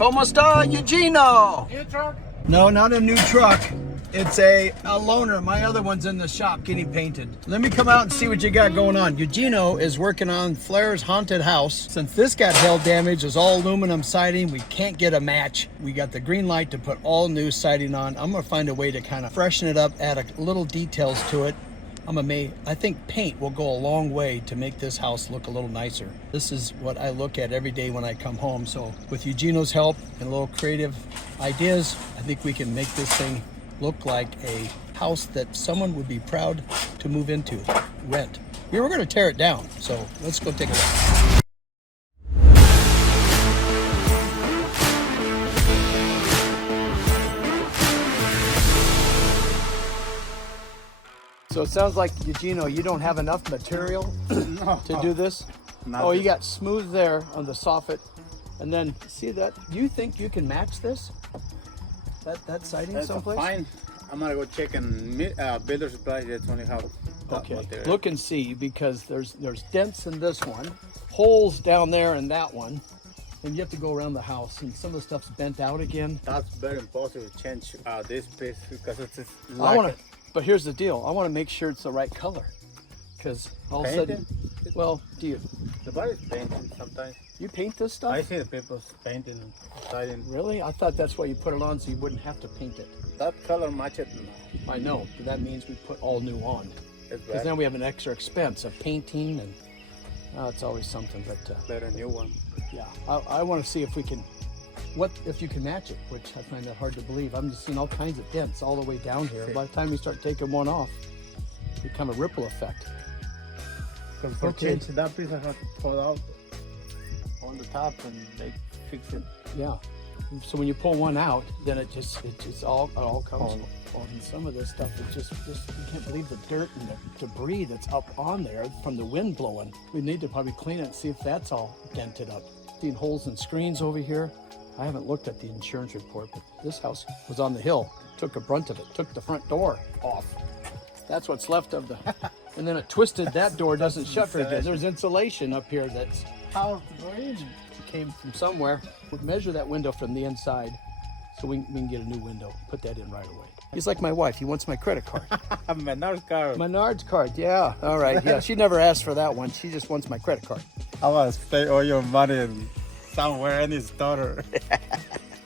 ¿Cómo está, Eugenio? New truck? No, not a new truck. It's a loaner. My other one's in the shop getting painted. Let me come out and see what you got going on. Eugenio is working on FLAIR'S haunted house. Since this got hail damage, it's all aluminum siding. We can't get a match. We got the green light to put all new siding on. I'm gonna find a way to kind of freshen it up, add a little details to it. I think paint will go a long way to make this house look a little nicer. This is what I look at every day when I come home. So with Eugenio's help and a little creative ideas, I think we can make this thing look like a house that someone would be proud to move into, rent. We were gonna tear it down, so let's go take a look. So it sounds like, Eugenio, you don't have enough material to do this? Oh, you got smooth there on the soffit. And then, see that? You think you can match this? That siding That's someplace? fine. I'm gonna go check in builder's price. That's only how. Okay, look and see, because there's dents in this one, holes down there in that one, and you have to go around the house, and some of the stuff's bent out again. That's very impossible to change this piece because it's But here's the deal. I want to make sure it's the right color, because all of a sudden, well, the body's painting sometimes. You paint this stuff? I see the people painting siding. Really? I thought that's why you put it on, so you wouldn't have to paint it. That color matches. I know, but that means we put all new on, because then we have an extra expense of painting, and it's always something. But better new one. Yeah, I want to see if we can. What if you can match it, which I find that hard to believe. I'm just seeing all kinds of dents all the way down here. By the time we start taking one off, it become a ripple effect. Because for change that piece, I have to pull out on the top and they fix it. Yeah. So when you pull one out, then it all comes on. And some of this stuff is just you can't believe the dirt and the debris that's up on there from the wind blowing. We need to probably clean it and see if that's all dented up. Seeing holes and screens over here. I haven't looked at the insurance report, but this house was on the hill, took a brunt of it, took the front door off. That's what's left of the, and then it twisted, that door doesn't shut very good. There's insulation up here that's power came from somewhere. We'll measure that window from the inside so we can get a new window, put that in right away. He's like my wife, he wants my credit card. Menard's card. Menard's card, yeah, all right, yeah. She never asked for that one, she just wants my credit card. I want to spend all your money somewhere in his store.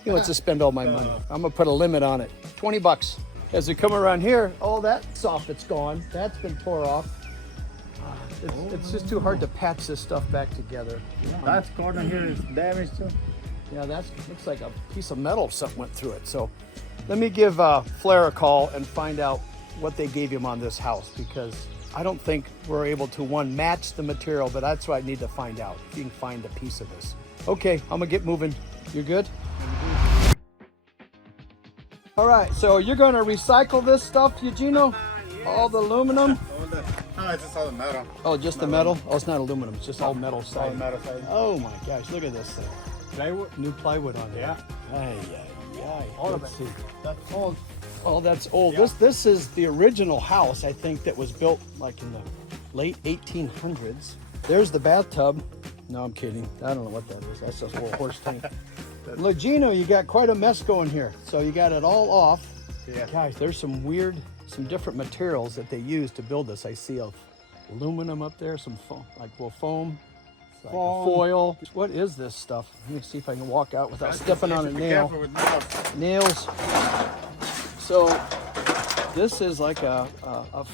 He wants to spend all my money. I'm gonna put a limit on it. 20 bucks. As we come around here, all that soffit's gone. That's been tore off. It's just too hard to patch this stuff back together. That corner here is damaged too. Yeah, that looks like a piece of metal, something went through it. So let me give FLAIR a call and find out what they gave him on this house, because I don't think we're able to, one, match the material, but that's what I need to find out, if you can find a piece of this. Okay, I'm gonna get moving. You good? All right, so you're gonna recycle this stuff, Eugenio? All the aluminum? No, it's just all the metal. Oh, just the metal? Oh, it's not aluminum, it's just all metal siding. All metal siding. Oh my gosh, look at this thing. Plywood? New plywood on there. Yeah. Ay, ay, ay. All of it. See. That's old. Oh, that's old. Yeah. This is the original house, I think, that was built like in the late 1800s. There's the bathtub. No, I'm kidding. I don't know what that is. That's just a little horse tank. Look, Gino, you got quite a mess going here. So you got it all off. Yeah. Guys, there's some different materials that they use to build this. I see aluminum up there, some foam, foam, like foil. What is this stuff? Let me see if I can walk out without stepping on a nail. Nails. So this is like a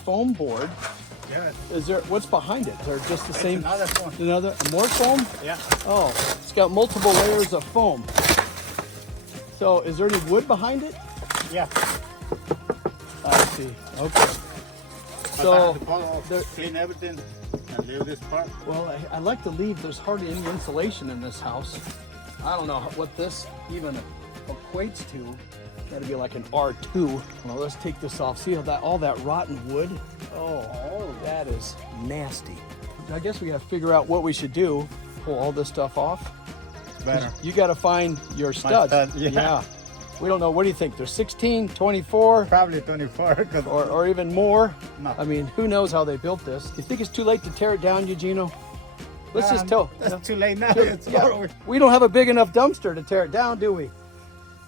foam board. Yeah. Is there, what's behind it? They're just the same. Another foam. More foam? Yeah. Oh, it's got multiple layers of foam. So is there any wood behind it? Yeah. I see. Okay. So clean everything and leave this part. Well, I like to leave. There's hardly any insulation in this house. I don't know what this even equates to. That'd be like an R2. Well, let's take this off. See how all that rotten wood? Oh, that is nasty. I guess we gotta figure out what we should do. Pull all this stuff off. Better. You gotta find your studs. Yeah. We don't know. What do you think? They're 16, 24? Probably 24. Or even more? No. I mean, who knows how they built this? You think it's too late to tear it down, Eugenio? Let's just tow. That's too late now. It's Yeah. We don't have a big enough dumpster to tear it down, do we?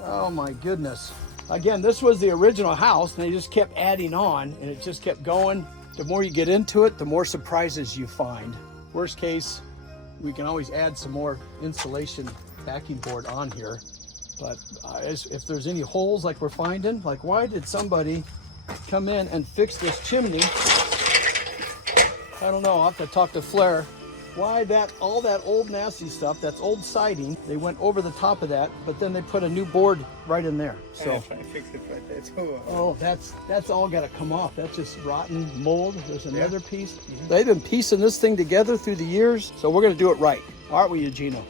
Oh my goodness. Again, this was the original house and they just kept adding on and it just kept going. The more you get into it, the more surprises you find. Worst case, we can always add some more insulation backing board on here. But if there's any holes like we're finding, like why did somebody come in and fix this chimney? I don't know, I'll have to talk to Flair. Why all that old nasty stuff, that's old siding, they went over the top of that, but then they put a new board right in there. So, try to fix it right there too. oh, that's all got to come off. That's just rotten mold. There's another piece. They've been piecing this thing together through the years, so we're going to do it right. Aren't we, Eugenio?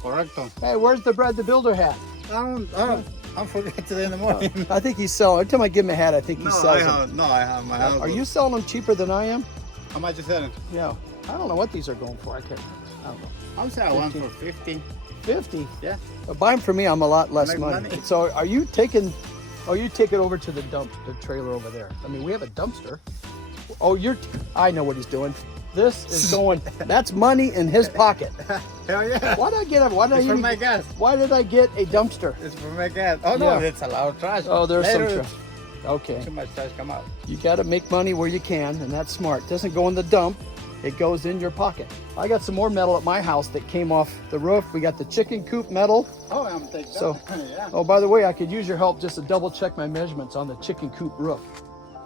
Correcto. Hey, where's the Brad the Builder hat? I forget today in the morning. I think he's selling. Every time I give him a hat, I think he sells them. I have my house. Are you selling them cheaper than I am? How much is that? Yeah. I don't know what these are going for. I don't know. I'll sell one for 50. 50? Yeah. Buy them for me, I'm a lot less Make money. money. So are you taking, you take it over to the trailer over there. I mean, we have a dumpster. Oh, I know what he's doing. This is going, that's money in his pocket. Hell yeah. Why did I get It's for my gas. Why did I get a dumpster? It's for my gas. Oh no, Yeah. it's a lot of trash. Oh, there's Later, some trash. Okay. too much trash come out. You got to make money where you can, and that's smart. It doesn't go in the dump. It goes in your pocket. I got some more metal at my house that came off the roof. We got the chicken coop metal. Oh, I'm gonna take that. So, yeah. oh, by the way, I could use your help just to double check my measurements on the chicken coop roof.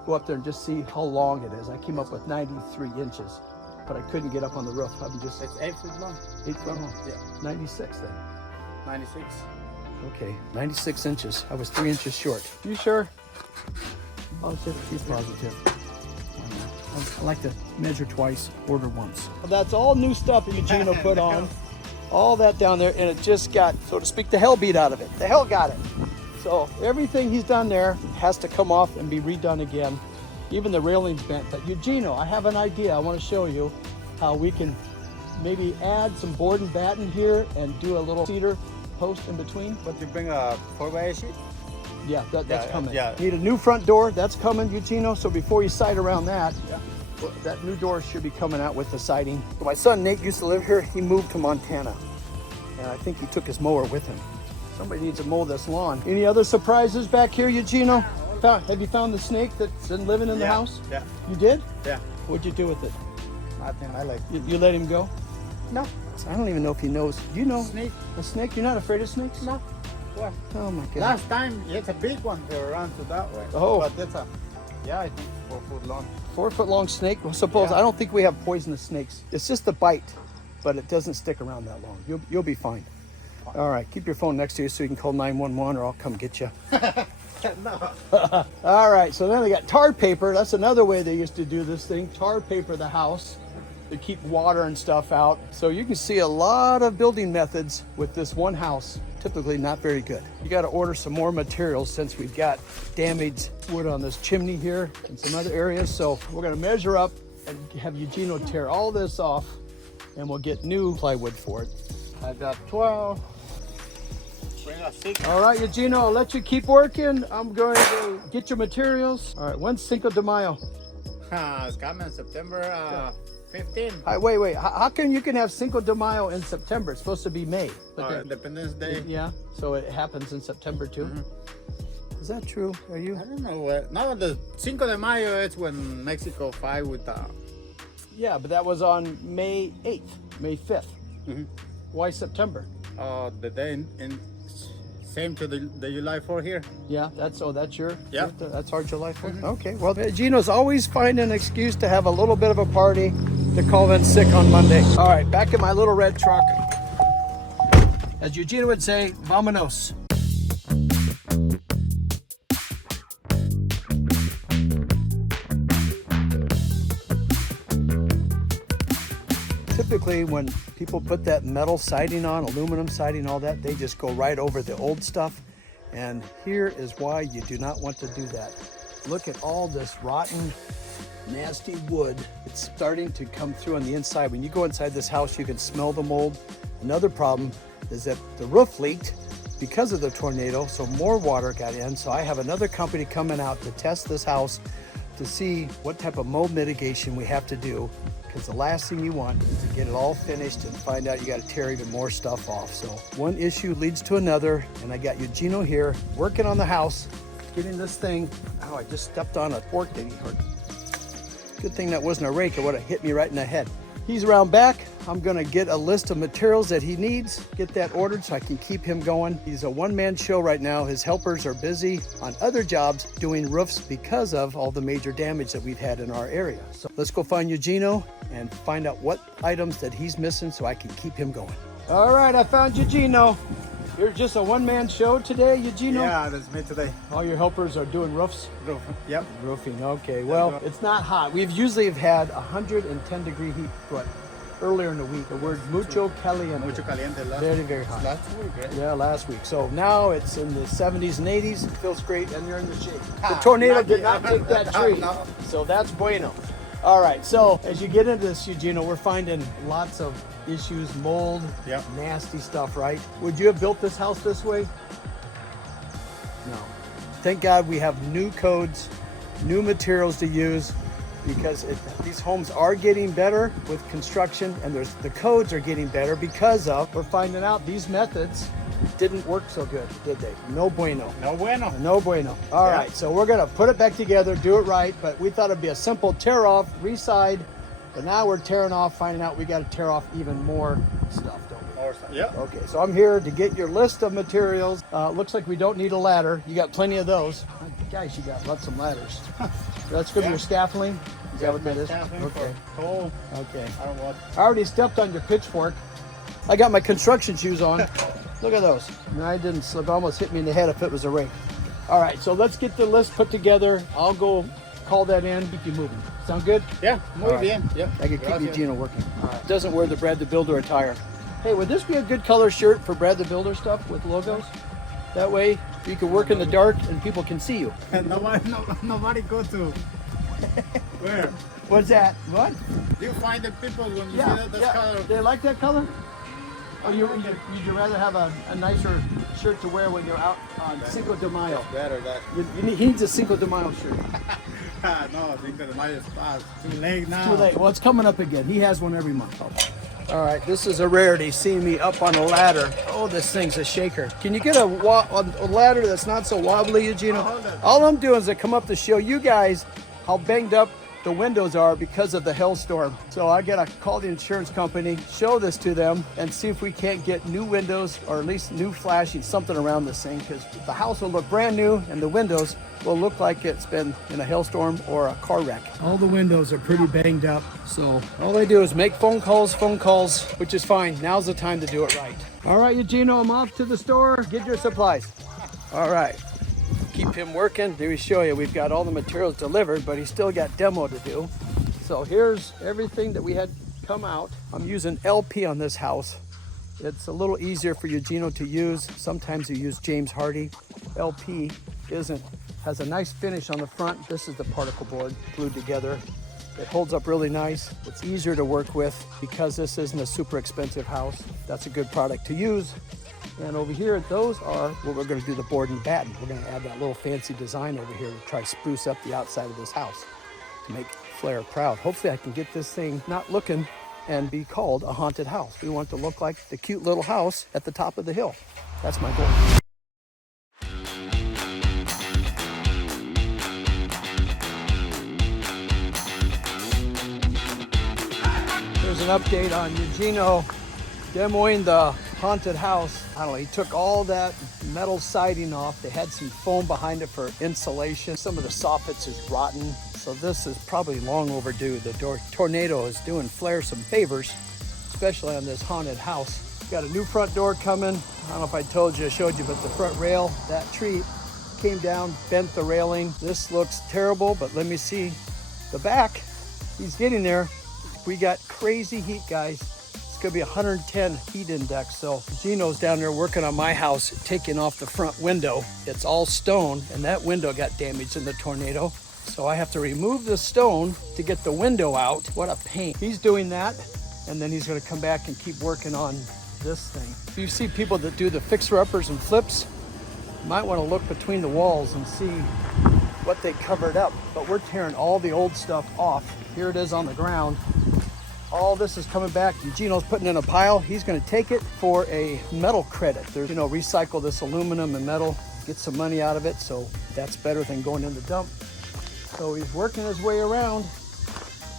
Go up there and just see how long it is. I came up with 93 inches, but I couldn't get up on the roof. I'm just It's 8 feet long. 8 foot long. Yeah. 96 then. 96. Okay, 96 inches. I was 3 inches short. You sure? Oh, she's positive. I like to measure twice, order once. That's all new stuff that Eugenio put on. All that down there, and it just got, so to speak, the hell beat out of it. The hell got it. So everything he's done there has to come off and be redone again. Even the railings bent. But Eugenio, I have an idea. I want to show you how we can maybe add some board and batten here and do a little cedar post in between. But you bring a 4x8 sheet? Yeah, that's coming. yeah. Need a new front door. That's coming, Eugenio. So before you side around that, that new door should be coming out with the siding. My son Nate used to live here. He moved to Montana, and I think he took his mower with him. Somebody needs to mow this lawn. Any other surprises back here, Eugenio? Have you found the snake that's been living in the house? Yeah. You did? Yeah. What'd you do with it? Nothing. I like. You let him go? No. I don't even know if he knows. Do you know Snake? a snake? You're not afraid of snakes? No. What? Oh my God. Last time it's a big one. They ran to that way. Oh. But it's I think 4 foot long. 4 foot long snake. Well, suppose I don't think we have poisonous snakes. It's just the bite, but it doesn't stick around that long. You'll be fine. All right, keep your phone next to you so you can call 911 or I'll come get you. No. All right, so then they got tar paper. That's another way they used to do this thing. Tar paper the house to keep water and stuff out. So you can see a lot of building methods with this one house. Typically not very good. You got to order some more materials since we've got damaged wood on this chimney here and some other areas. So we're going to measure up and have Eugenio tear all this off and we'll get new plywood for it. I got 12. Bring a 6. All right, Eugenio, I'll let you keep working. I'm going to get your materials. All right, when's Cinco de Mayo? It's coming September 15. Wait. How come you can have Cinco de Mayo in September? It's supposed to be May. Independence Day. Yeah, so it happens in September too. Is that true? Are you? I don't know what. No, the Cinco de Mayo is when Mexico fight with the. Yeah, but that was on May 8th, May 5th. Why September? The day in same to the July 4 here. Yeah, that's your. Yeah. That's our July 4th. Okay, well, Gino's always finding an excuse to have a little bit of a party to call in sick on Monday. All right, back in my little red truck. As Eugenio would say, vamonos. Typically, when people put that metal siding on, aluminum siding, all that, they just go right over the old stuff. And here is why you do not want to do that. Look at all this rotten, nasty wood. It's starting to come through on the inside. When you go inside this house, you can smell the mold. Another problem is that the roof leaked because of the tornado, so more water got in. So I have another company coming out to test this house to see what type of mold mitigation we have to do because the last thing you want is to get it all finished and find out you got to tear even more stuff off. So one issue leads to another, and I got Eugenio here working on the house, getting this thing. Oh, I just stepped on a fork that he heard. Good thing that wasn't a rake, it would have hit me right in the head. He's around back. I'm gonna get a list of materials that he needs, get that ordered so I can keep him going. He's a one-man show right now. His helpers are busy on other jobs doing roofs because of all the major damage that we've had in our area. So let's go find Eugenio and find out what items that he's missing so I can keep him going. All right, I found Eugenio. You're just a one-man show today, Eugenio? Yeah, that's me today. All your helpers are doing roofs? Roofing. Yep. Roofing, okay. Well, it's not hot. We've usually had 110-degree heat, but earlier in the week, the word mucho caliente. Mucho caliente. Very, very hot. Last week, right? Yeah, last week. So now it's in the 70s and 80s. It feels great, and you're in the shade. The tornado did not take that tree, No. so that's bueno. All right, so as you get into this, Eugenio, we're finding lots of issues, mold, Yep. nasty stuff, right? Would you have built this house this way? No. Thank God we have new codes, new materials to use, because these homes are getting better with construction, and the codes are getting better because of, we're finding out these methods didn't work so good, did they? No bueno. No bueno. No bueno. All Yeah. right, so we're gonna put it back together, do it right, but we thought it'd be a simple tear off, reside, but now we're tearing off, finding out we gotta tear off even more stuff, don't we? More stuff. Yep. Okay, so I'm here to get your list of materials. Looks like we don't need a ladder. You got plenty of those. Guys, you got lots of ladders. That's good for Yeah. your scaffolding? Is that what that is? Scaffolding Okay. for coal. Okay. I don't want. I already stepped on your pitchfork. I got my construction shoes on. Look at those. And I didn't slip. Almost hit me in the head if it was a rake. All right, so let's get the list put together. I'll go call that in, keep you moving. Sound good? Yeah, muy All right. bien. Yep. I can keep Gracias. Eugenio working. All right. Doesn't wear the Brad the Builder attire. Hey, would this be a good color shirt for Brad the Builder stuff with logos? That way you can work in the dark and people can see you. Nobody go to where? What's that? What? You find the people when you Yeah, see that yeah. color. They like that color? Or you'd rather have a nicer shirt to wear when you're out on Cinco de Mayo? Better that. He needs a Cinco de Mayo shirt. No, because my is too late now. Too late. Well, it's coming up again. He has one every month. All right, this is a rarity, seeing me up on a ladder. Oh, this thing's a shaker. Can you get a ladder that's not so wobbly, Eugenio? hold it. All I'm doing is to come up to show you guys how banged up the windows are because of the hailstorm. So I gotta call the insurance company, show this to them, and see if we can't get new windows, or at least new flashing, something around this thing, because the house will look brand new and the windows will look like it's been in a hailstorm or a car wreck. All the windows are pretty banged up, so all I do is make phone calls, which is fine. Now's the time to do it right. All right, Eugenio, I'm off to the store. Get your supplies. All right. Keep him working. Let me show you. We've got all the materials delivered, but he's still got demo to do. So here's everything that we had come out. I'm using LP on this house. It's a little easier for Eugenio to use. Sometimes you use James Hardy. LP has a nice finish on the front. This is the particle board glued together. It holds up really nice. It's easier to work with because this isn't a super expensive house. That's a good product to use. And over here, those are what we're going to do the board and batten. We're going to add that little fancy design over here to try to spruce up the outside of this house to make Flair proud. Hopefully I can get this thing not looking and be called a haunted house. We want it to look like the cute little house at the top of the hill. That's my goal. There's an update on Eugenio demoing the haunted house. I don't know, he took all that metal siding off. They had some foam behind it for insulation. Some of the soffits is rotten, so this is probably long overdue. The tornado is doing Flair some favors, especially on this haunted house. Got a new front door coming. I don't know if I showed you, but the front rail, that tree came down, bent the railing. This looks terrible, but let me see the back. He's getting there. We got crazy heat, guys. It's gonna be 110 heat index. So Gino's down there working on my house, taking off the front window. It's all stone, and that window got damaged in the tornado. So I have to remove the stone to get the window out. What a pain. He's doing that, and then he's gonna come back and keep working on this thing. If you see people that do the fixer-uppers and flips, you might wanna look between the walls and see what they covered up. But we're tearing all the old stuff off. Here it is on the ground. All this is coming back. Eugenio's putting in a pile. He's gonna take it for a metal credit. There's, recycle this aluminum and metal, get some money out of it. So that's better than going in the dump. So he's working his way around.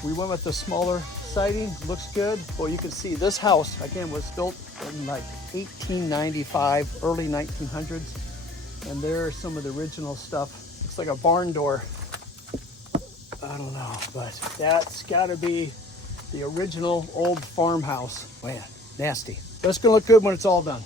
We went with the smaller siding, looks good. Well, you can see this house, again, was built in like 1895, early 1900s. And there's some of the original stuff. Looks like a barn door. I don't know, but that's gotta be the original old farmhouse. Man, nasty. But it's gonna look good when it's all done.